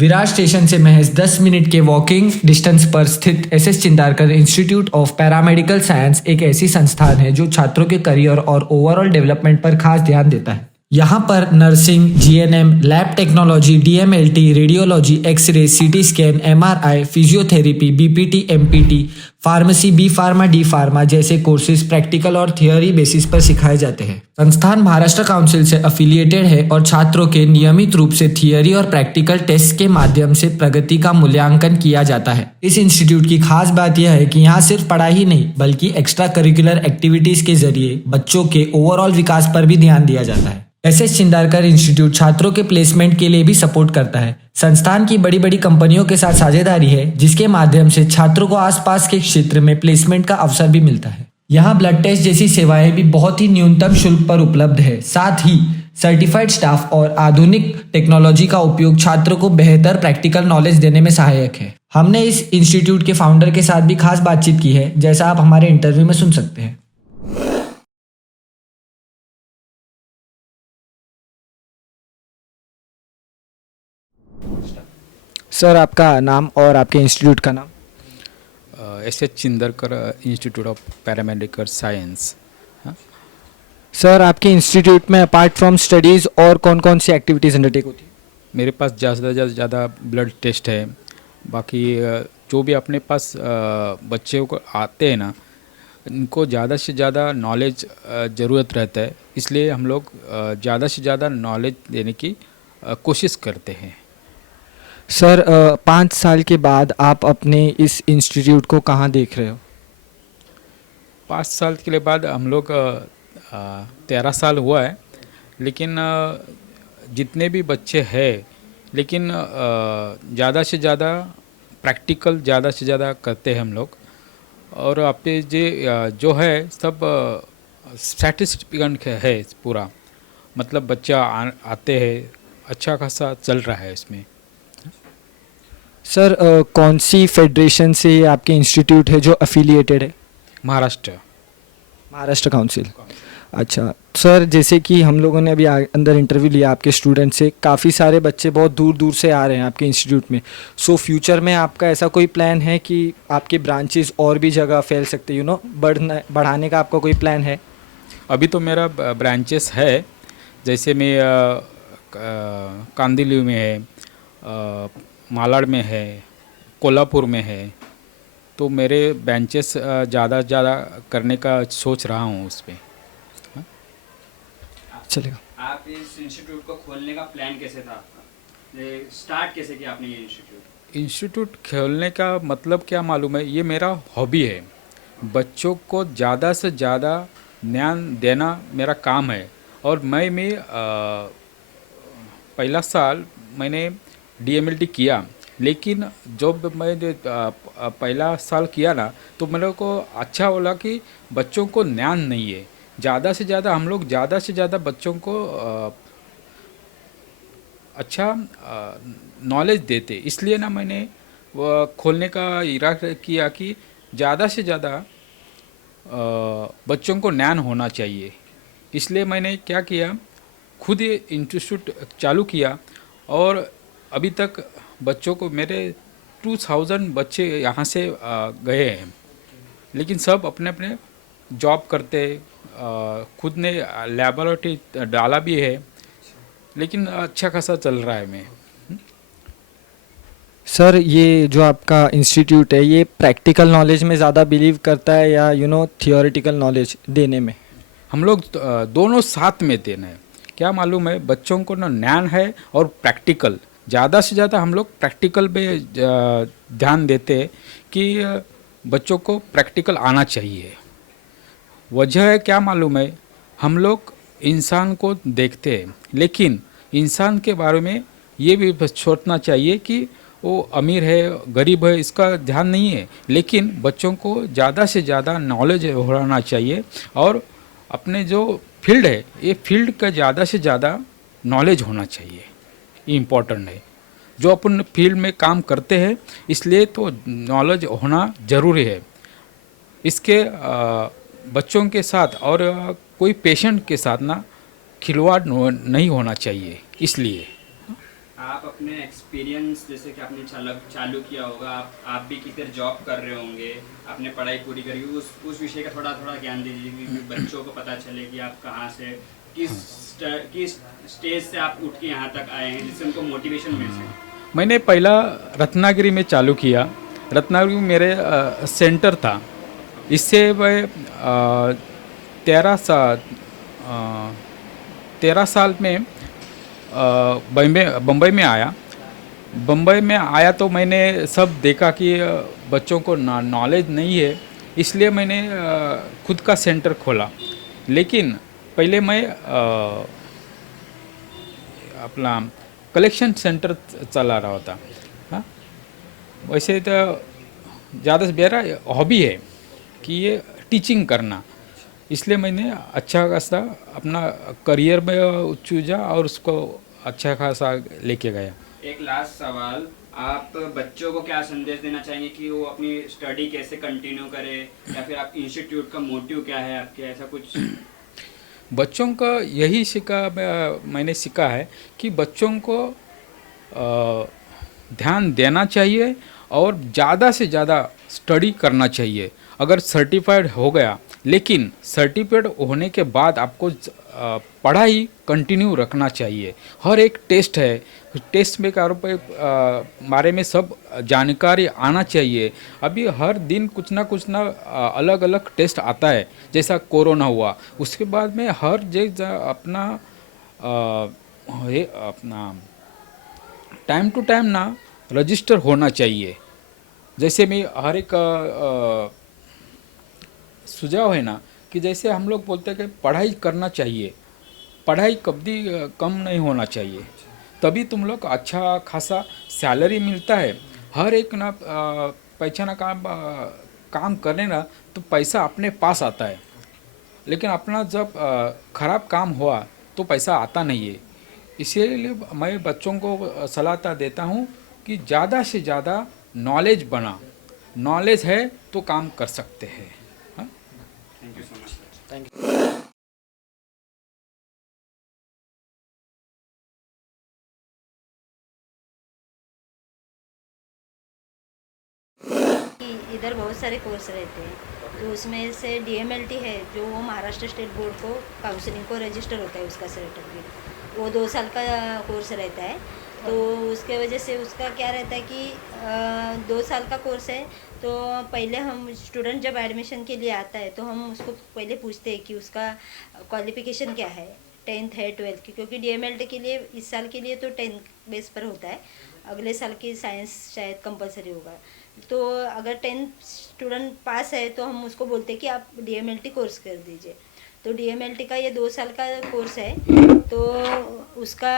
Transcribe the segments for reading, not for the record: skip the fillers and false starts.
Virar station से महज 10 minute के वॉकिंग डिस्टेंस पर स्थित SS Chindarkar institute of paramedical science एक ऐसी संस्थान है जो छात्रों के करियर और ओवरऑल डेवलपमेंट पर खास ध्यान देता है। यहाँ पर nursing, GNM, lab technology, DMLT, radiology, x-ray, CT scan, MRI, physiotherapy, BPT, MPT, pharmacy, B pharma, D pharma जैसे कोर्सेज प्रैक्टिकल और थियोरी बेसिस पर सिखाए जाते हैं। संस्थान महाराष्ट्र काउंसिल से एफिलिएटेड है और छात्रों के नियमित रूप से थियोरी और प्रैक्टिकल टेस्ट के माध्यम से प्रगति का मूल्यांकन किया जाता है। इस इंस्टीट्यूट की खास बात यह है कि यहाँ सिर्फ पढ़ाई ही नहीं बल्कि एक्स्ट्रा करिकुलर एक्टिविटीज के जरिए बच्चों के ओवरऑल विकास पर भी ध्यान दिया जाता है। एसएस चिंदारकर इंस्टीट्यूट छात्रों के प्लेसमेंट के लिए भी सपोर्ट करता है। संस्थान की बड़ी बड़ी कंपनियों के साथ साझेदारी है जिसके माध्यम से छात्रों को आसपास के क्षेत्र में प्लेसमेंट का अवसर भी मिलता है। यहाँ ब्लड टेस्ट जैसी सेवाएं भी बहुत ही न्यूनतम शुल्क पर उपलब्ध है। साथ ही सर्टिफाइड स्टाफ और आधुनिक टेक्नोलॉजी का उपयोग छात्रों को बेहतर प्रैक्टिकल नॉलेज देने में सहायक है। हमने इस इंस्टीट्यूट के फाउंडर के साथ भी खास बातचीत की है, जैसा आप हमारे इंटरव्यू में सुन सकते हैं। सर, आपका नाम और आपके इंस्टीट्यूट का नाम? SH Chindarkar institute of paramedical science. Sir, आपके इंस्टीट्यूट में अपार्ट फ्रॉम स्टडीज़ और कौन कौन सी एक्टिविटीज़ अंडरटेक होती है? मेरे पास ज़्यादा से ज़्यादा ब्लड टेस्ट है। बाकी जो भी अपने पास बच्चे को आते हैं ना, इनको ज़्यादा से ज़्यादा नॉलेज ज़रूरत रहता है, इसलिए हम लोग ज़्यादा से ज़्यादा नॉलेज देने की कोशिश करते हैं। सर, 5 साल के बाद आप अपने इस इंस्टीट्यूट को कहाँ देख रहे हो? 5 साल के बाद हम लोग 13 साल हुआ है, लेकिन जितने भी बच्चे हैं, लेकिन ज़्यादा से ज़्यादा प्रैक्टिकल ज़्यादा से ज़्यादा करते हैं हम लोग। और आपके जो है सब स्टैटिस्टिकल है पूरा, मतलब बच्चा आते हैं, अच्छा खासा चल रहा है इसमें। सर, कौन सी फेडरेशन से आपके इंस्टीट्यूट है जो एफिलिएटेड है? महाराष्ट्र काउंसिल। अच्छा सर, जैसे कि हम लोगों ने अभी अंदर इंटरव्यू लिया आपके स्टूडेंट से, काफ़ी सारे बच्चे बहुत दूर दूर से आ रहे हैं आपके इंस्टीट्यूट में। सो फ्यूचर में आपका ऐसा कोई प्लान है कि आपके ब्रांचेस और भी जगह फैल सकते, बढ़ाने का आपका कोई प्लान है? अभी तो मेरा ब्रांचेस है, जैसे मैं कांदिवली में है, मालाड में है, कोल्हापुर में है, तो मेरे ब्रांचेस ज़्यादा ज़्यादा करने का सोच रहा हूँ उस पर। चलेगा। आप इस इंस्टीट्यूट को खोलने का प्लान कैसे था आपका? स्टार्ट कैसे किया आपने ये इंस्टीट्यूट खोलने का मतलब क्या मालूम है, ये मेरा हॉबी है। बच्चों को ज़्यादा से ज़्यादा ज्ञान देना मेरा काम है। और मैं पहला साल मैंने डीएमएलटी किया, लेकिन जब मैं पहला साल किया ना, तो मेरे को अच्छा बोला कि बच्चों को ज्ञान नहीं है। ज़्यादा से ज़्यादा हम लोग ज़्यादा से ज़्यादा बच्चों को अच्छा नॉलेज देते, इसलिए ना मैंने वो खोलने का इरादा किया कि ज़्यादा से ज़्यादा बच्चों को ज्ञान होना चाहिए। इसलिए मैंने क्या किया, खुद ये इंस्टीट्यूट चालू किया और अभी तक बच्चों को मेरे 2000 बच्चे यहाँ से गए हैं, लेकिन सब अपने अपने जॉब करते, खुद ने लैबोरेटरी डाला भी है, लेकिन अच्छा खासा चल रहा है। मैं सर, ये जो आपका इंस्टीट्यूट है ये प्रैक्टिकल नॉलेज में ज़्यादा बिलीव करता है या थियोरेटिकल नॉलेज देने में? हम लोग दोनों साथ में देना है। क्या मालूम है, बच्चों को ना ज्ञान है और प्रैक्टिकल, ज़्यादा से ज़्यादा हम लोग प्रैक्टिकल पे ध्यान देते हैं कि बच्चों को प्रैक्टिकल आना चाहिए। वजह है क्या मालूम है, हम लोग इंसान को देखते हैं, लेकिन इंसान के बारे में ये भी सोचना चाहिए कि वो अमीर है गरीब है, इसका ध्यान नहीं है, लेकिन बच्चों को ज़्यादा से ज़्यादा नॉलेज होना चाहिए। और अपने जो फील्ड है, ये फील्ड का ज़्यादा से ज़्यादा नॉलेज होना चाहिए, ये इम्पोर्टेंट है। जो अपन फील्ड में काम करते हैं, इसलिए तो नॉलेज होना ज़रूरी है। इसके बच्चों के साथ और कोई पेशेंट के साथ ना खिलवाड़ नहीं होना चाहिए। इसलिए आप अपने एक्सपीरियंस जैसे कि आपने चालू किया होगा, आप भी किधर जॉब कर रहे होंगे, आपने पढ़ाई पूरी करी, उस विषय का थोड़ा थोड़ा ज्ञान दीजिए कि बच्चों को पता चले कि आप कहाँ से किस स्टेज से आप उठ के यहाँ तक आए हैं, जिससे उनको मोटिवेशन मिल सके। मैंने पहला रत्नागिरी में चालू किया। रत्नागिरी में मेरे सेंटर था। इससे मैं 13 साल में बम्बई में आया। बम्बई में आया तो मैंने सब देखा कि बच्चों को नॉलेज नहीं है, इसलिए मैंने खुद का सेंटर खोला। लेकिन पहले मैं अपना कलेक्शन सेंटर चला रहा था। हाँ, वैसे तो ज़्यादा से मेरा हॉबी है कि ये टीचिंग करना, इसलिए मैंने अच्छा खासा अपना करियर में चूजा और उसको अच्छा खासा लेके गया। एक लास्ट सवाल, आप बच्चों को क्या संदेश देना चाहेंगे कि वो अपनी स्टडी कैसे कंटिन्यू करे, या फिर आप इंस्टीट्यूट का मोटिव क्या है आपके, ऐसा कुछ? बच्चों का यही मैंने सीखा है कि बच्चों को ध्यान देना चाहिए और ज़्यादा से ज़्यादा स्टडी करना चाहिए। अगर सर्टिफाइड हो गया, लेकिन सर्टिफाइड होने के बाद आपको पढ़ाई कंटिन्यू रखना चाहिए। हर एक टेस्ट है, टेस्ट में बारे में सब जानकारी आना चाहिए। अभी हर दिन कुछ ना अलग अलग टेस्ट आता है, जैसा कोरोना हुआ, उसके बाद में हर जगह अपना टाइम टू टाइम ना रजिस्टर होना चाहिए। जैसे मैं हर एक सुझाव है ना कि जैसे हम लोग बोलते हैं कि पढ़ाई करना चाहिए, पढ़ाई कभी कम नहीं होना चाहिए, तभी तुम लोग अच्छा खासा सैलरी मिलता है। हर एक ना पैसा काम करने ना तो पैसा अपने पास आता है, लेकिन अपना जब खराब काम हुआ तो पैसा आता नहीं है। इसीलिए मैं बच्चों को सलाह देता हूँ कि ज़्यादा से ज़्यादा नॉलेज बना, नॉलेज है तो काम कर सकते हैं। हाँ? Thank you so much. Thank you. कि इधर बहुत सारे कोर्स रहते हैं, तो उसमें से डीएमएलटी है जो वो महाराष्ट्र स्टेट बोर्ड को काउंसलिंग को रजिस्टर होता है, उसका सर्टिफिकेट वो 2 साल का कोर्स रहता है। तो उसके वजह से उसका क्या रहता है कि 2 साल का कोर्स है, तो पहले हम स्टूडेंट जब एडमिशन के लिए आता है तो हम उसको पहले पूछते हैं कि उसका क्वालिफ़िकेशन क्या है, 10th है 12th की, क्योंकि डीएमएलटी के लिए इस साल के लिए तो 10th बेस पर होता है, अगले साल की साइंस शायद कंपलसरी होगा। तो अगर 10th स्टूडेंट पास है तो हम उसको बोलते हैं कि आप डीएमएलटी कोर्स कर दीजिए। तो डीएमएलटी का ये 2 साल का कोर्स है, तो उसका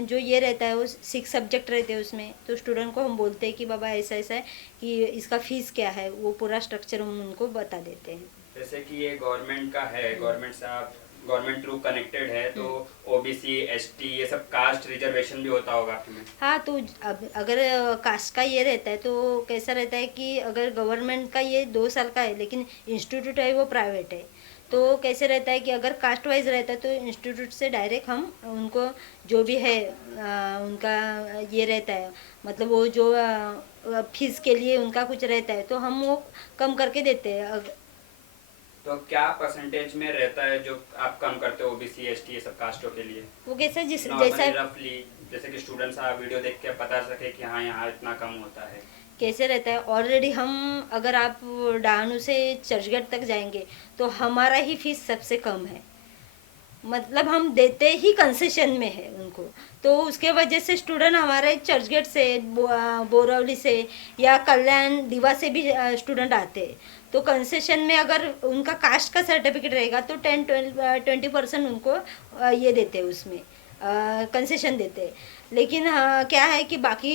जो ये रहता है वो 6 सब्जेक्ट रहते हैं उसमें। तो स्टूडेंट को हम बोलते हैं कि बाबा ऐसा ऐसा है कि इसका फीस क्या है, वो पूरा स्ट्रक्चर हम उनको बता देते हैं। जैसे कि ये गवर्नमेंट का है, गवर्नमेंट से आप गवर्नमेंट थ्रू कनेक्टेड है, तो ओबीसी एसटी ये सब कास्ट रिजर्वेशन भी होता होगा आपके में? हाँ, तो अब अगर कास्ट का ये रहता है तो कैसा रहता है कि अगर गवर्नमेंट का ये 2 साल का है लेकिन इंस्टीट्यूट है वो प्राइवेट है, तो कैसे रहता है कि अगर कास्ट वाइज रहता है तो इंस्टीट्यूट से डायरेक्ट हम उनको जो भी है उनका ये रहता है, मतलब वो जो फीस के लिए उनका कुछ रहता है तो हम वो कम करके देते हैं। तो क्या परसेंटेज में रहता है जो आप कम करते हो ओबीसी एसटी ये सब कास्टों के लिए? वो कैसा नॉर्मली जैसा रफली, जैसे कि स्टूडेंट्स आप वीडियो देख के पता सके कि हाँ यहाँ इतना कम होता है। कैसे रहता है, ऑलरेडी हम अगर आप डानू से चर्चगेट तक जाएंगे तो हमारा ही फीस सबसे कम है, मतलब हम देते ही कंसेशन में है उनको। तो उसके वजह से स्टूडेंट हमारे चर्चगेट से बोरवली से या कल्याण दीवा से भी स्टूडेंट आते हैं। तो कंसेशन में अगर उनका कास्ट का सर्टिफिकेट रहेगा तो 10-20% उनको ये देते हैं, उसमें कंसेशन देते हैं। लेकिन क्या है कि बाकी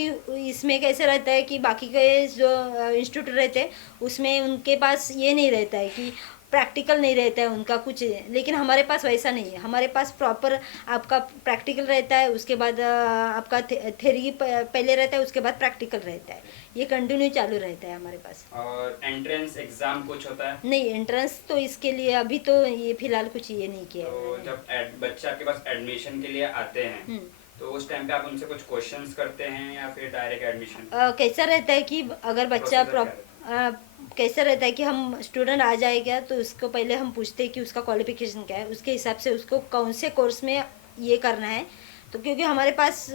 इसमें कैसे रहता है कि बाकी के जो इंस्टीट्यूट रहते हैं उसमें उनके पास ये नहीं रहता है कि प्रैक्टिकल नहीं रहता है उनका कुछ, लेकिन हमारे पास वैसा नहीं है। हमारे पास प्रॉपर आपका प्रैक्टिकल रहता है, उसके बाद आपका थ्योरी पहले रहता है, उसके बाद प्रैक्टिकल रहता है, ये कंटिन्यू चालू रहता है हमारे पास। और एंट्रेंस एग्जाम कुछ होता है? नहीं, एंट्रेंस तो इसके लिए अभी तो ये फिलहाल कुछ ये नहीं किया तो है। जब बच्चे आपके पास एडमिशन के लिए आते हैं तो उस टाइम पे आप उनसे कुछ क्वेश्चंस करते हैं या फिर डायरेक्ट एडमिशन? कैसा रहता है कि अगर बच्चा Procedure क्या कैसा रहता है कि हम स्टूडेंट आ जाएगा तो उसको पहले हम पूछते हैं कि उसका क्वालिफिकेशन क्या है, उसके हिसाब से उसको कौन से कोर्स में ये करना है। तो क्योंकि हमारे पास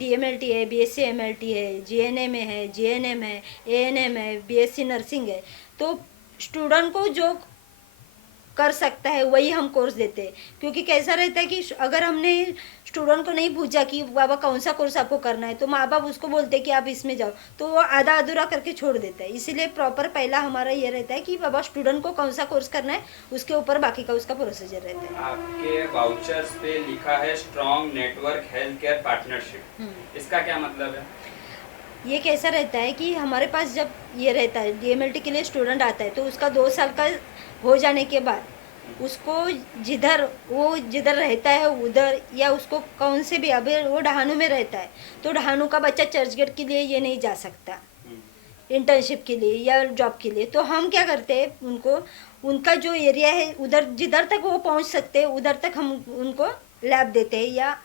DMLT है, BSc MLT है, GNA में है, GNM है, ANM है, BSc नर्सिंग है। तो स्टूडेंट को जो कर सकता है वही हम कोर्स देते हैं। क्योंकि कैसा रहता है कि अगर हमने स्टूडेंट को नहीं पूछा कि बाबा कौन सा कोर्स आपको करना है, तो माँ बाप उसको बोलते हैं कि आप इसमें जाओ, तो वो आधा अधूरा करके छोड़ देता है। इसीलिए प्रॉपर पहला हमारा ये रहता है कि बाबा स्टूडेंट को कौन सा कोर्स करना है, उसके ऊपर बाकी का उसका प्रोसीजर रहता है। आपके वाउचर्स पे लिखा है strong network health care partnership, इसका क्या मतलब है? ये कैसा रहता है कि हमारे पास जब ये रहता है DMLT के लिए स्टूडेंट आता है, तो उसका 2 साल का हो जाने के बाद उसको जिधर रहता है उधर, या उसको कौन से भी, अभी वो डहानू में रहता है तो डहानू का बच्चा चर्चगेट के लिए ये नहीं जा सकता इंटर्नशिप के लिए या जॉब के लिए। तो हम क्या करते हैं, उनको उनका जो एरिया है उधर जिधर तक वो पहुंच सकते हैं उधर तक हम उनको लैब देते हैं या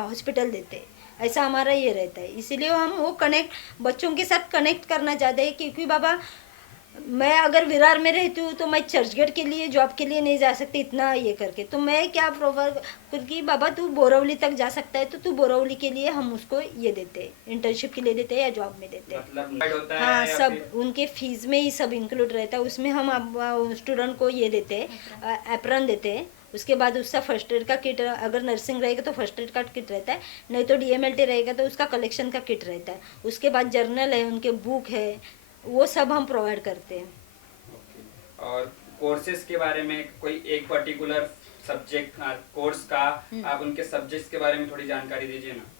हॉस्पिटल देते हैं। ऐसा हमारा ये रहता है। इसीलिए हम वो कनेक्ट बच्चों के साथ कनेक्ट करना चाहते हैं। क्योंकि बाबा मैं अगर विरार में रहती हूँ तो मैं चर्चगेट के लिए जॉब के लिए नहीं जा सकती इतना ये करके, तो मैं क्या प्रोफर, क्योंकि बाबा तू बोरवली तक जा सकता है तो तू बोरवली के लिए हम उसको ये देते हैं, इंटर्नशिप के लिए देते हैं या जॉब में देते हैं। मतलब ऐड होता है हाँ, या सब फिर उनके फीस में ही सब इंक्लूड रहता है। उसमें हम स्टूडेंट को ये देते हैं, एप्रन देते हैं। उसके बाद उसका फर्स्ट एड का किट, अगर नर्सिंग रहेगा तो फर्स्ट एड का किट रहता है, नहीं तो DMLT रहेगा तो उसका कलेक्शन का किट रहता है। उसके बाद जर्नल है, उनके बुक है, वो सब हम प्रोवाइड करते हैं। ओके। और कोर्सेज के बारे में कोई एक पर्टिकुलर सब्जेक्ट कोर्स का आप उनके सब्जेक्ट्स के बारे में थोड़ी जानकारी दीजिए ना।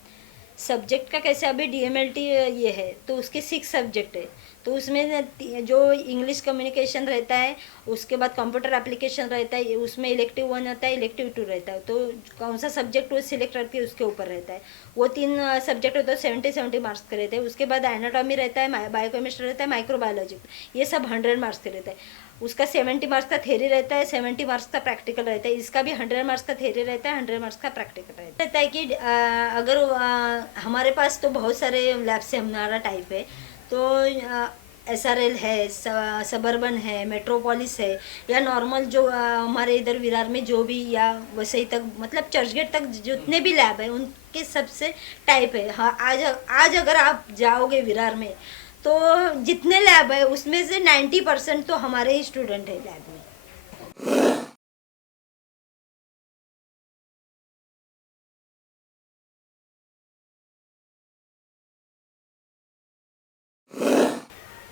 सब्जेक्ट का कैसे, अभी DMLT ये है तो उसके 6 सब्जेक्ट है। तो उसमें जो इंग्लिश कम्युनिकेशन रहता है, उसके बाद कंप्यूटर एप्लीकेशन रहता है, उसमें इलेक्टिव 1 आता है, इलेक्टिव 2 रहता है। तो कौन सा सब्जेक्ट वो सिलेक्ट करके उसके ऊपर रहता है। वो 3 सब्जेक्ट होते हैं, 70 मार्क्स के रहते हैं। उसके बाद एनाटॉमी रहता है, बायोकेमिस्ट्री रहता है, माइक्रोबायोलॉजी, ये सब 100 मार्क्स के रहता है। उसका 70 मार्क्स का थ्योरी रहता है, 70 मार्क्स का प्रैक्टिकल रहता है। इसका भी 100 मार्क्स का थ्योरी रहता है, 100 मार्क्स का प्रैक्टिकल रहता है। कि अगर हमारे पास तो बहुत सारे लैब से हमारा टाइप है, तो SRL है, सबर्बन है, मेट्रोपोलिस है, या नॉर्मल जो हमारे इधर विरार में जो भी, या वसई तक, मतलब चर्चगेट तक जितने भी लैब है उनके सबसे टाइप है। हाँ, आज अगर आप जाओगे विरार में तो जितने लैब है उसमें से 90% तो हमारे ही स्टूडेंट है लैब में।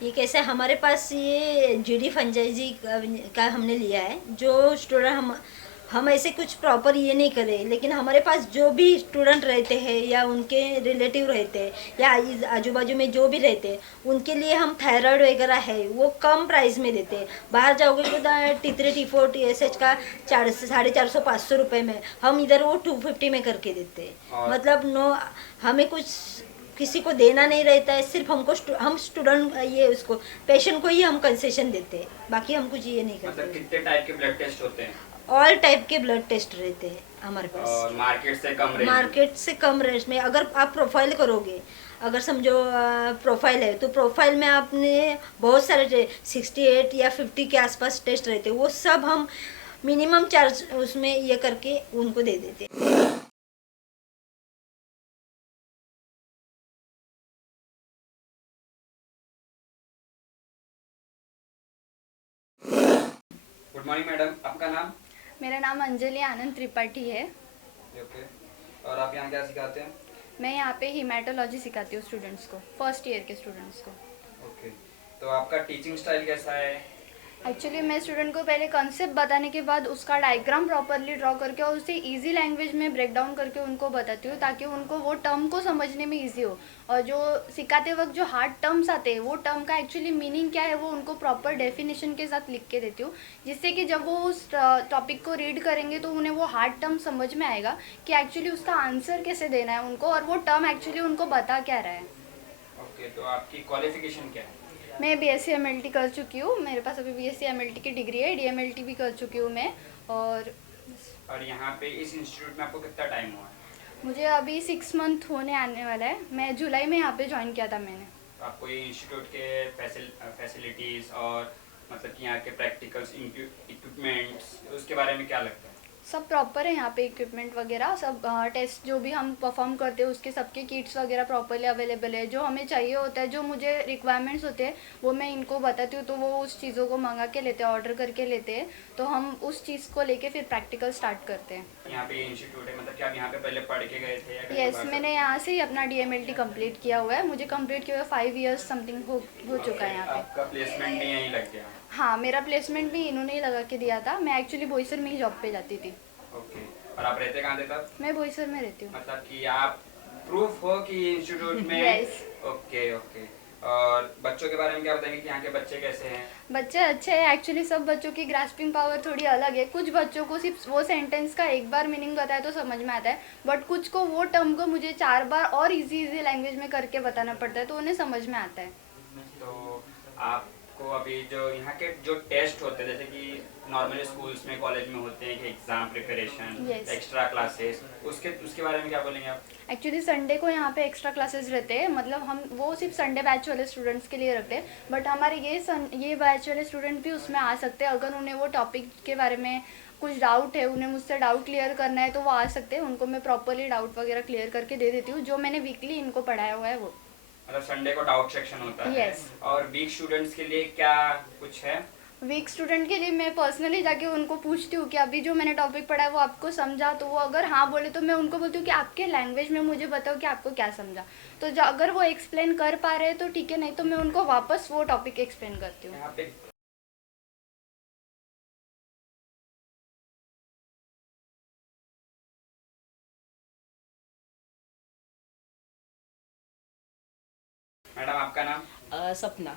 ये कैसे, हमारे पास ये GD फ्रेंचाइजी का हमने लिया है। जो स्टूडेंट हम ऐसे कुछ प्रॉपर ये नहीं करें, लेकिन हमारे पास जो भी स्टूडेंट रहते हैं या उनके रिलेटिव रहते हैं या आजू बाजू में जो भी रहते हैं, उनके लिए हम थायराइड वगैरह है वो कम प्राइस में देते हैं। बाहर जाओगे तो T3 T4 TSH का 450-500 रुपये में, हम इधर वो 250 में करके देते हैं। मतलब हमें कुछ किसी को देना नहीं रहता है, सिर्फ हम स्टूडेंट ये उसको पेशेंट को ही हम कंसेशन देते हैं, बाकी हम कुछ ये नहीं करते। मतलब कितने टाइप के ब्लड टेस्ट होते हैं? ऑल टाइप के ब्लड टेस्ट रहते हैं हमारे पास। और मार्केट से कम रेंज में अगर आप प्रोफाइल करोगे, अगर समझो प्रोफाइल है तो प्रोफाइल में आपने बहुत सारे 68 या 50 के आसपास टेस्ट रहते हैं, वो सब हम मिनिमम चार्ज उसमें ये करके उनको दे देते हैं। गुड मॉर्निंग मैडम, आपका नाम? मेरा नाम अंजलि आनंद त्रिपाठी है। ओके। और आप यहाँ क्या सिखाते हैं? मैं यहाँ पे हीमेटोलॉजी सिखाती हूँ स्टूडेंट्स को, फर्स्ट ईयर के स्टूडेंट्स को। ओके। तो आपका टीचिंग स्टाइल कैसा है? एक्चुअली मैं स्टूडेंट को पहले कॉन्सेप्ट बताने के बाद उसका डायग्राम प्रॉपरली ड्रॉ करके और उसे इजी लैंग्वेज में ब्रेक डाउन करके उनको बताती हूँ, ताकि उनको वो टर्म को समझने में इजी हो। और जो सिखाते वक्त जो हार्ड टर्म्स आते हैं, वो टर्म का एक्चुअली मीनिंग क्या है वो उनको प्रॉपर डेफिनेशन के साथ लिख के देती हूँ, जिससे कि जब वो उस टॉपिक को रीड करेंगे तो उन्हें वो हार्ड टर्म समझ में आएगा कि एक्चुअली उसका आंसर कैसे देना है उनको, और वो टर्म एक्चुअली उनको बता क्या रहा है। ओके। तो आपकी क्वालिफिकेशन क्या है? मैं BSc MLT कर चुकी हूँ, मेरे पास अभी BSc MLT की डिग्री है, DMLT भी कर चुकी हूँ मैं। और यहाँ पे इस इंस्टीट्यूट में आपको कितना टाइम हुआ है? मुझे अभी 6 मंथ होने आने वाला है। मैं जुलाई में यहाँ पे ज्वाइन किया था मैंने। आपको ये इंस्टीट्यूट के फैसिलिटीज़ और मतलब कि यहाँ के प्रैक्टिकल्स इक्विपमेंट्स उसके बारे में क्या लगता है? सब प्रॉपर है यहाँ पे, इक्विपमेंट वगैरह सब। टेस्ट जो भी हम परफॉर्म करते हैं उसके सबके किट्स वगैरह प्रॉपरली अवेलेबल है। जो हमें चाहिए होता है, जो मुझे रिक्वायरमेंट्स होते हैं वो मैं इनको बताती हूँ, तो वो उस चीज़ों को मंगा के लेते हैं, ऑर्डर करके लेते हैं। तो हम उस चीज़ को लेके फिर प्रैक्टिकल स्टार्ट करते हैं। यहाँ पे इंस्टीट्यूट है, मतलब कि आप यहाँ पे पहले पढ़ के गए थे या कहीं यस, बाहर से? मैंने यहाँ से ही अपना DMLT कंप्लीट किया हुआ है। मुझे कंप्लीट किया हुआ 5 इयर्स समथिंग हो चुका है यहाँ पे। आपका प्लेसमेंट भी यहीं लग गया? हाँ, मेरा प्लेसमेंट भी इन्होंने ही लगा के दिया था। मैं एक्चुअली बोईसर में ही जॉब पे जाती थी। ओके। और आप रहते कहाँ थे तब? मैं बोईसर में रहती हूँ। मतलब कि आप प्रूफ हो कि इंस्टीट्यूट में? Yes. Okay okay. और बच्चों के बारे में क्या बताएंगे कि यहाँ के बच्चे कैसे हैं? बच्चे अच्छे हैं एक्चुअली। सब बच्चों की ग्रास्पिंग पावर थोड़ी अलग है। कुछ बच्चों को सिर्फ वो सेंटेंस का एक बार मीनिंग बताए तो समझ में आता है, बट कुछ को वो टर्म को मुझे 4 बार और इजी लैंग्वेज में करके बताना पड़ता है, तो उन्हें समझ में आता है। तो आपको अभी जो यहाँ के जो टेस्ट होते हैं, जैसे कि नॉर्मली स्कूल्स में कॉलेज में होते हैं कि exam preparation, Yes. Extra classes, उसके बारे में क्या बोलेंगे आप? एक्चुअली संडे को यहाँ पे एक्स्ट्रा क्लासेस रहते हैं। मतलब हम वो सिर्फ संडे बैच वाले स्टूडेंट्स के लिए रखते हैं, बट हमारे ये बैच वाले स्टूडेंट भी उसमें आ सकते हैं। अगर उन्हें वो टॉपिक के बारे में कुछ डाउट है, उन्हें मुझसे डाउट क्लियर करना है, तो वो आ सकते हैं। उनको मैं प्रॉपरली डाउट वगैरह क्लियर करके दे देती हूँ, जो मैंने वीकली इनको पढ़ाया हुआ है वो। मतलब संडे को डाउट सेक्शन होता है? Yes. और वीक स्टूडेंट्स के लिए क्या कुछ है? वीक स्टूडेंट के लिए मैं पर्सनली जाके उनको पूछती हूँ कि अभी जो मैंने टॉपिक पढ़ा है वो आपको समझा, तो वो अगर हाँ बोले तो मैं उनको बोलती हूँ कि आपके लैंग्वेज में मुझे बताओ कि आपको क्या समझा। तो अगर वो एक्सप्लेन कर पा रहे हैं तो ठीक है, नहीं तो मैं उनको वापस वो टॉपिक एक्सप्लेन करती हूँ। यहाँ पे मैडम आपका नाम सपना।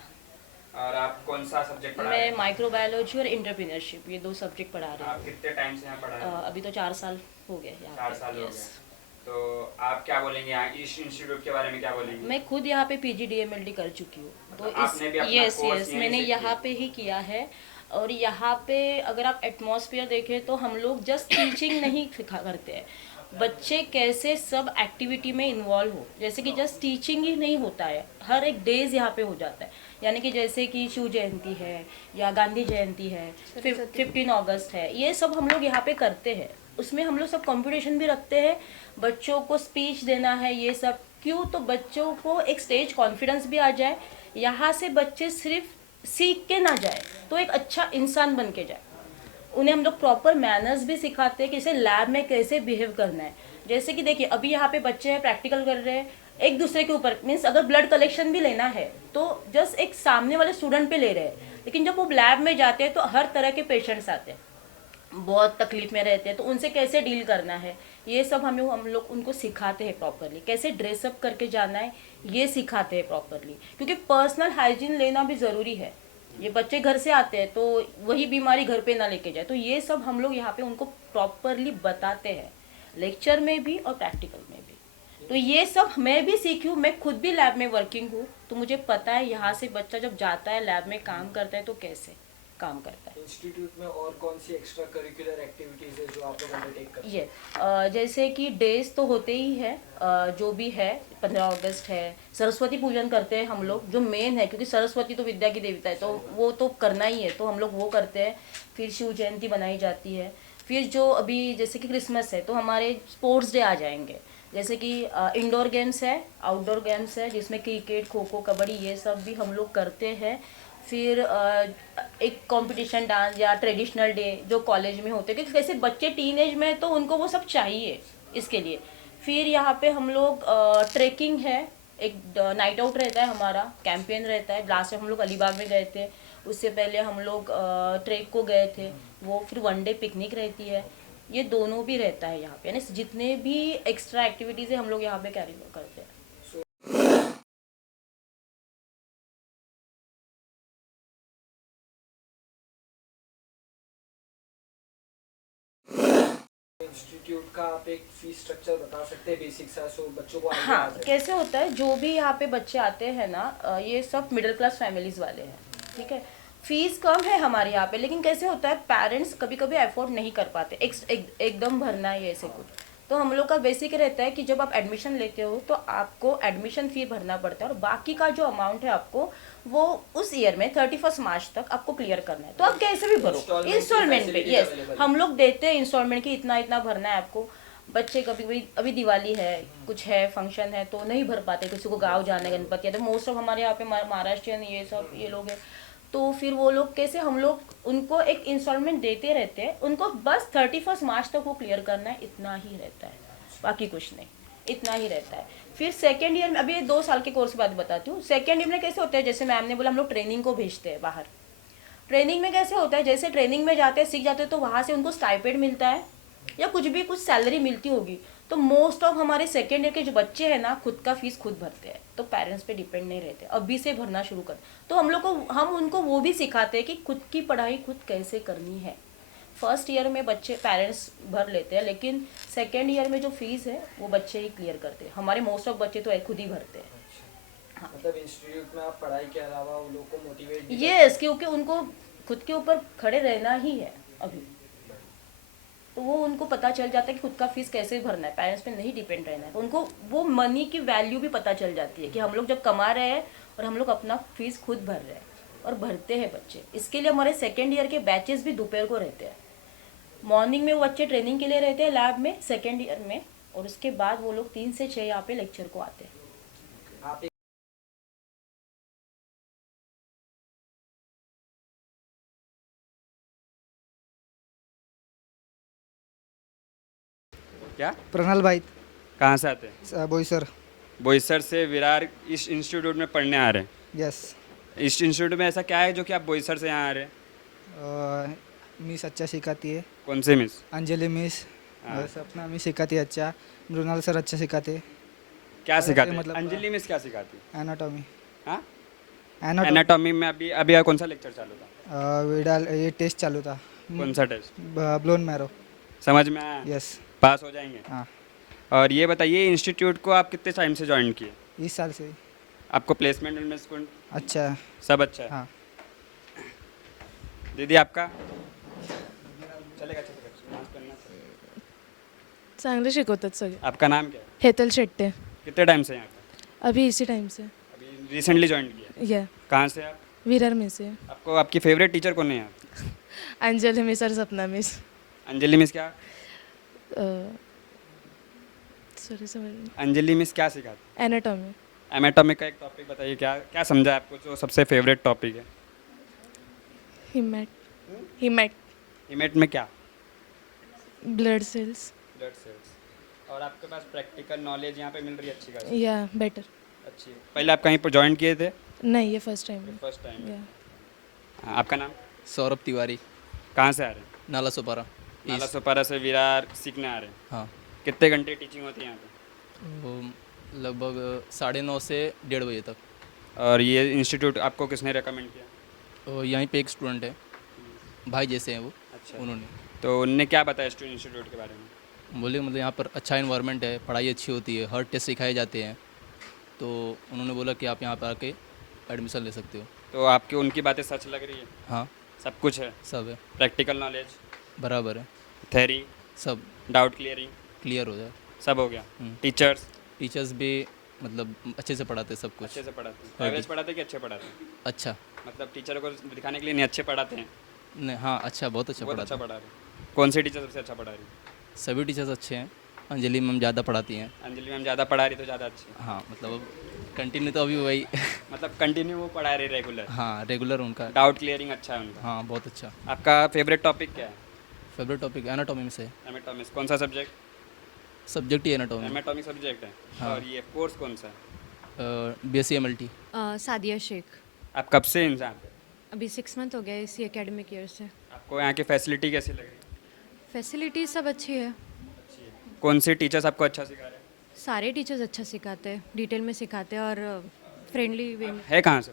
और आप कौन सा सब्जेक्ट पढ़ा रहे मैं हैं? माइक्रोबायोलॉजी और एंटरप्रेन्योरशिप, ये 2 सब्जेक्ट पढ़ा रही आप हूँ। कितने टाइम से यहाँ पढ़ा रहे हैं? अभी तो 4 साल हो गए यहाँ 4 पे। साल हो Yes. गए। तो आप क्या बोलेंगे यहाँ इस इंस्टीट्यूट के बारे में, क्या बोलेंगे? मैं खुद यहाँ पे PG DMLD कर चुकी हूँ, तो मतलब आपने भी अपना यस course यस यहीं मैंने से यहाँ किया? पे ही किया है। और यहाँ पे अगर आप एटमॉस्फेयर देखें तो हम लोग जस्ट टीचिंग नहीं सिखा करते हैं, बच्चे कैसे सब एक्टिविटी में इन्वॉल्व हो। जैसे कि जस्ट टीचिंग ही नहीं होता है, हर एक डेज यहाँ पे हो जाता है। यानी कि जैसे कि शिव जयंती है या गांधी जयंती है, 15 अगस्त है, ये सब हम लोग यहाँ पे करते हैं। उसमें हम लोग सब कंपटीशन भी रखते हैं, बच्चों को स्पीच देना है, ये सब क्यों, तो बच्चों को एक स्टेज कॉन्फिडेंस भी आ जाए। यहाँ से बच्चे सिर्फ सीख के ना जाए, तो एक अच्छा इंसान बन के जाए। उन्हें हम लोग प्रॉपर मैनर्स भी सिखाते हैं कि इसे लैब में कैसे बिहेव करना है। जैसे कि देखिए अभी यहाँ पे बच्चे हैं, प्रैक्टिकल कर रहे हैं एक दूसरे के ऊपर, मीन्स अगर ब्लड कलेक्शन भी लेना है तो जस्ट एक सामने वाले स्टूडेंट पे ले रहे हैं, लेकिन जब वो लैब में जाते हैं तो हर तरह के पेशेंट्स आते हैं, बहुत तकलीफ में रहते हैं, तो उनसे कैसे डील करना है ये सब हम लोग उनको सिखाते हैं प्रॉपरली। कैसे ड्रेसअप करके जाना है ये सिखाते हैं प्रॉपरली, क्योंकि पर्सनल हाइजीन लेना भी ज़रूरी है। ये बच्चे घर से आते हैं तो वही बीमारी घर पे ना लेके जाए, तो ये सब हम लोग यहाँ पे उनको प्रॉपरली बताते हैं, लेक्चर में भी और प्रैक्टिकल में भी। तो ये सब मैं भी सीखी हूँ, मैं खुद भी लैब में वर्किंग हूँ, तो मुझे पता है यहाँ से बच्चा जब जाता है लैब में काम करता है तो कैसे काम करता है। इंस्टीट्यूट में और कौन सी एक्स्ट्रा करिकुलर एक्टिविटीज है जो आप लोग अंडरटेक करते हैं? ये जैसे कि डेज तो होते ही है, जो भी है 15 अगस्त है, सरस्वती पूजन करते हैं हम लोग, जो मेन है, क्योंकि सरस्वती तो विद्या की देवता है, तो वो तो करना ही है, तो हम लोग वो करते हैं। फिर शिव जयंती बनाई जाती है। फिर जो अभी जैसे कि क्रिसमस है तो हमारे स्पोर्ट्स डे आ जाएंगे, जैसे कि इंडोर गेम्स है, आउटडोर गेम्स है, जिसमें क्रिकेट, खो खो, कबड्डी ये सब भी हम लोग करते हैं। फिर एक कंपटीशन डांस या ट्रेडिशनल डे जो कॉलेज में होते हैं, क्योंकि कैसे बच्चे टीनेज में तो उनको वो सब चाहिए इसके लिए। फिर यहाँ पे हम लोग ट्रैकिंग है, एक नाइट आउट रहता है हमारा, कैंपेन रहता है। लास्ट टाइम हम लोग अलीबाग में गए थे, उससे पहले हम लोग ट्रैक को गए थे, वो फिर 1 डे पिकनिक रहती है। ये दोनों भी रहता है यहाँ पे, यानी जितने भी एक्स्ट्रा एक्टिविटीज़ है हम लोग यहाँ पे कैरी करते हैं। इंस्टीट्यूट का आप एक फीस स्ट्रक्चर बता सकते हैं बेसिक सा, सो बच्चों को आइडिया आ हाँ, जाए? कैसे होता है, जो भी यहाँ पे बच्चे आते हैं ना, ये सब मिडिल क्लास फैमिलीज वाले हैं, ठीक है। फीस कम है हमारे यहाँ पे, लेकिन कैसे होता है पेरेंट्स कभी कभी अफोर्ड नहीं कर पाते एकदम भरना है ऐसे कुछ, तो हम लोग का बेसिक रहता है कि जब आप एडमिशन लेते हो तो आपको एडमिशन फी भरना पड़ता है और बाकी का जो अमाउंट है आपको वो उस ईयर में 31 मार्च तक आपको क्लियर करना है। तो आप कैसे भी भरो इंस्टॉलमेंट पे, यस हम लोग देते हैं इंस्टॉलमेंट की इतना इतना भरना है आपको। बच्चे कभी कभी अभी दिवाली है, कुछ है फंक्शन है तो नहीं भर पाते, किसी को गाँव जाना है, गणपति है, तो मोस्ट ऑफ हमारे यहाँ पे महाराष्ट्रियन ये सब ये लोग हैं, तो फिर वो लोग कैसे हम लोग उनको एक इंस्टॉलमेंट देते रहते हैं, उनको बस 31 मार्च तक वो क्लियर करना है, इतना ही रहता है, बाकी कुछ नहीं, इतना ही रहता है। फिर सेकेंड ईयर में, अभी ये 2 साल के कोर्स के बाद बताती हूँ, सेकेंड ईयर में कैसे होता है, जैसे मैम ने बोला हम लोग ट्रेनिंग को भेजते हैं बाहर। ट्रेनिंग में कैसे होता है, जैसे ट्रेनिंग में जाते हैं सीख जाते हैं तो वहाँ से उनको स्टाइपेंड मिलता है या कुछ भी कुछ सैलरी मिलती होगी। तो मोस्ट ऑफ हमारे सेकेंड ईयर के जो बच्चे हैं ना खुद का फीस खुद भरते हैं, तो पेरेंट्स पे डिपेंड नहीं रहते, अभी से भरना शुरू कर। तो हम लोग को हम उनको वो भी सिखाते हैं कि खुद की पढ़ाई खुद कैसे करनी है। फर्स्ट ईयर में बच्चे पेरेंट्स भर लेते हैं, लेकिन सेकेंड ईयर में जो फीस है वो बच्चे ही क्लियर करते हैं। हमारे मोस्ट ऑफ बच्चे तो खुद ही भरते हैं। हाँ। मतलब इंस्टीट्यूट में आप पढ़ाई के अलावा उन लोग को मोटिवेट यस, क्योंकि उनको खुद के ऊपर खड़े रहना ही है अभी, तो वो उनको पता चल जाता है कि खुद का फीस कैसे भरना है, पेरेंट्स पे नहीं डिपेंड रहना है। तो उनको वो मनी की वैल्यू भी पता चल जाती है कि हम लोग जब कमा रहे हैं और हम लोग अपना फीस खुद भर रहे हैं, और भरते हैं बच्चे। इसके लिए हमारे सेकेंड ईयर के बैचेस भी दोपहर को रहते हैं। मॉर्निंग में वो बच्चे ट्रेनिंग के लिए रहते हैं लैब में सेकेंड ईयर में, और उसके बाद वो लोग 3 से 6 यहाँ पे लेक्चर को आते हैं। क्या प्रणाल भाई, कहाँ से आते हैं? बोईसर। बोईसर से विरार इस इंस्टीट्यूट में पढ़ने आ रहे हैं। यस। इस इंस्टीट्यूट में ऐसा क्या है जो कि आप बोईसर से यहाँ आ रहे हैं? मिस अच्छा सिखाती है, कौन से मिस? अंजलि मिस हाँ। और सपना मिस सिखाती है अच्छा, मृणाल सर अच्छा सिखाते, क्या सिखाते हैं? मतलब- अंजलि मिस क्या सिखाती है? एनाटॉमी। हाँ, एनाटॉमी एनाटॉमी में अभी अभी कौन सा लेक्चर चालू था? विडाल ये टेस्ट चालू था, कौन सा टेस्ट? Blown marrow. समझ में आया? यस। पास हो जाएंगे? हाँ, और ये बताइए इंस्टीट्यूट को आप कितने टाइम से ज्वाइन किए? इस साल से। आपको प्लेसमेंट इन्वेस्टमेंट अच्छा है। सब अच्छा है? हाँ। दीदी आपका? चलेगा चलेगा, मास्क पहनना पड़ेगा। चांगले शिकवतात सगळे। आपका नाम क्या है? हेतल शेट्टे। कितने टाइम से यहाँ पे? अभी इसी टाइम से। अभी रिसेंटली ज्वाइन किया? या कहाँ से आप? विरार में से। आपको आपकी फेवरेट टीचर कौन है यहाँ? अंजलि मिस और सपना मिस। अंजलि मिस क्या? सॉरी समझ। अंजलि मिस क्या सिखाती? एनाटॉमी। एनाटॉमी का एक टॉपिक बताइए, क्या क्या समझा आपको जो सबसे फेवरेट टॉपिक है? हिमैट। हिमैट। इमेट में क्या? Blood cells. Blood cells. और आपके पास प्रैक्टिकल नॉलेज यहाँ पे मिल रही है अच्छी खासी? या बेटर। अच्छी है। पहले आप कहीं पर ज्वाइन किए थे? नहीं, ये फर्स्ट टाइम है। First time. या आपका नाम? सौरभ तिवारी, कहाँ से आ रहे हैं? नाला सोपारा। नाला सोपारा से विरार सीखने आ रहे हैं। हाँ, कितने घंटे टीचिंग होती है यहाँ पे? वो लगभग 9:30 से 1:30 बजे तक। और ये इंस्टीट्यूट आपको किसने रेकमेंड किया? और यहीं पे एक स्टूडेंट है, भाई जैसे हैं वो, अच्छा। उन्होंने तो उनने क्या बताया स्टूडेंट इंस्टीट्यूट के बारे में? बोले मतलब यहाँ पर अच्छा इन्वायरमेंट है, पढ़ाई अच्छी होती है, हर टेस्ट सिखाए जाते हैं, तो उन्होंने बोला कि आप यहाँ पर आके एडमिशन ले सकते हो। तो आपकी उनकी बातें सच लग रही है? हाँ, सब कुछ है? सब है, प्रैक्टिकल नॉलेज, बराबर है, थेरी, सब डाउट क्लियरिंग क्लियर हो जाए। सब हो गया? हम्म। टीचर्स टीचर्स भी मतलब अच्छे से पढ़ाते हैं सब कुछ। अच्छे से पढ़ाते हैं? हाँ, एवरेज पढ़ाते हैं कि अच्छे पढ़ाते हैं? अच्छा, मतलब टीचर को दिखाने के लिए नहीं अच्छे पढ़ाते हैं? नहीं हाँ, अच्छा, बहुत अच्छा बहुत पढ़ाते अच्छा हैं। पढ़ा रहे हैं। कौन से टीचर सबसे अच्छा पढ़ा रही है? सभी टीचर्स अच्छे हैं, अंजलि मैम ज़्यादा पढ़ाती हैं। अंजलि मैम ज़्यादा पढ़ा रही तो ज़्यादा अच्छी है। हाँ, मतलब अब कंटिन्यू तो अभी वही मतलब कंटिन्यू वो पढ़ा रही रेगुलर? हाँ, रेगुलर उनका। डाउट क्लियरिंग अच्छा है उनका? हाँ, बहुत अच्छा। आपका फेवरेट टॉपिक क्या है? फेवरेट टॉपिक एनाटॉमी में से। एनाटॉमिक्स। कौन सा सब्जेक्ट? सब्जेक्ट ही एनाटॉमी। एनाटॉमिक सब्जेक्ट है। हाँ। और ये कोर्स कौन सा है? BSc MLT। सादिया शेख। आप कब से इंसान पे? अभी 6 मंथ हो गया इसी एकेडमिक ईयर से। आपको यहाँ की फैसिलिटी कैसी लग रही है? फैसिलिटीज सब अच्छी है, कौन से टीचर्स आपको अच्छा सिखा रहे हैं? सारे टीचर्स अच्छा सिखाते हैं, डिटेल में सिखाते हैं और फ्रेंडली वे में। है कहाँ से?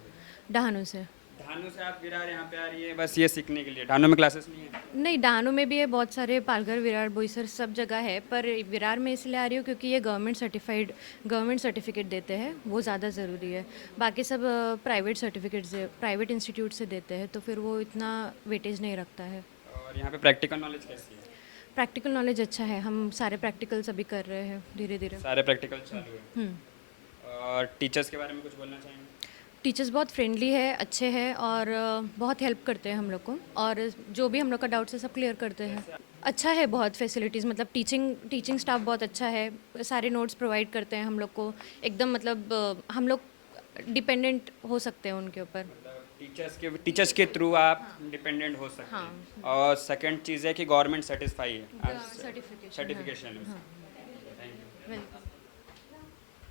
डहानू से। धानु से आप विरार यहाँ पे आ रही है बस ये सीखने के लिए? धानु में क्लासेस नहीं है? नहीं, डहानू में भी है, बहुत सारे पालघर, विरार, बोईसर सब जगह है, पर विरार में इसलिए आ रही हूँ क्योंकि ये गवर्नमेंट सर्टिफिकेट देते हैं, वो ज़्यादा ज़रूरी है। बाकी सब प्राइवेट सर्टिफिकेट से, प्राइवेट इंस्टीट्यूट से देते हैं, तो फिर वो इतना वेटेज नहीं रखता है। और यहाँ पे प्रैक्टिकल नॉलेज कैसी है? प्रैक्टिकल नॉलेज अच्छा है, हम सारे प्रैक्टिकल्स अभी कर रहे हैं धीरे धीरे। सारे प्रैक्टिकल चालू है। और टीचर्स के बारे में कुछ बोलना चाहेंगे? टीचर्स बहुत फ्रेंडली है, अच्छे हैं और बहुत हेल्प करते हैं हम लोग को, और जो भी हम लोग का डाउट्स है सब क्लियर करते हैं। अच्छा है, बहुत फैसिलिटीज़, मतलब टीचिंग स्टाफ बहुत अच्छा है, सारे नोट्स प्रोवाइड करते हैं हम लोग को एकदम, मतलब हम लोग डिपेंडेंट हो सकते हैं उनके ऊपर। टीचर्स के थ्रू आप डिपेंडेंट हो सकते हैं। और सेकंड चीज़ है कि गवर्नमेंट सेटिस्फाई है, सर्टिफिकेशन सर्टिफिकेशन है उसका। Thank you. वेलकम।